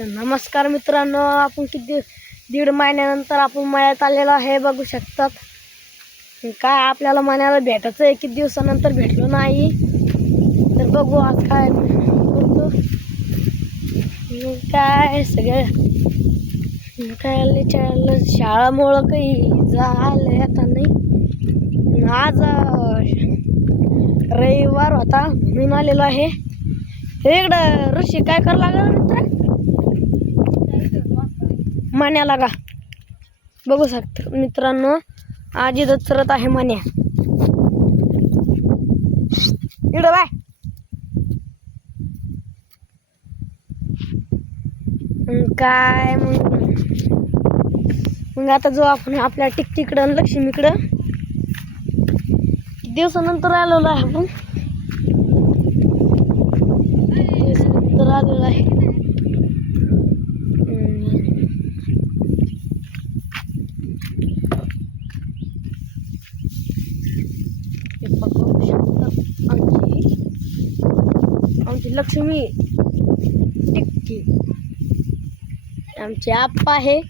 नमस्कार मित्रांनो, आपण किती दीड महिन्यानंतर आपण मळ्यात आलेलो आहे. बघू शकतात काय आपल्याला मण्याला भेटायचं आहे. किती दिवसानंतर भेटलो नाही तर बघू आज काय करतो. काय सगळं काय शाळामुळं काही झालं आता नाही. आज रविवार होता म्हणून आलेलो आहे. इकडं ऋषी काय करायला लागला मित्र मण्याला का बघू शकता मित्रांनो. आज इथं चरत आहे मण्या. इकडं बाय काय मग आता जो आपण आपल्या टिकटिकडं लक्ष्मीकडं दिवसानंतर आलेलो आहे. आपण दिवसानंतर आलेलो आहे. बघू शकता आमची लक्ष्मी टिक्की आमचे आप्पा आहे.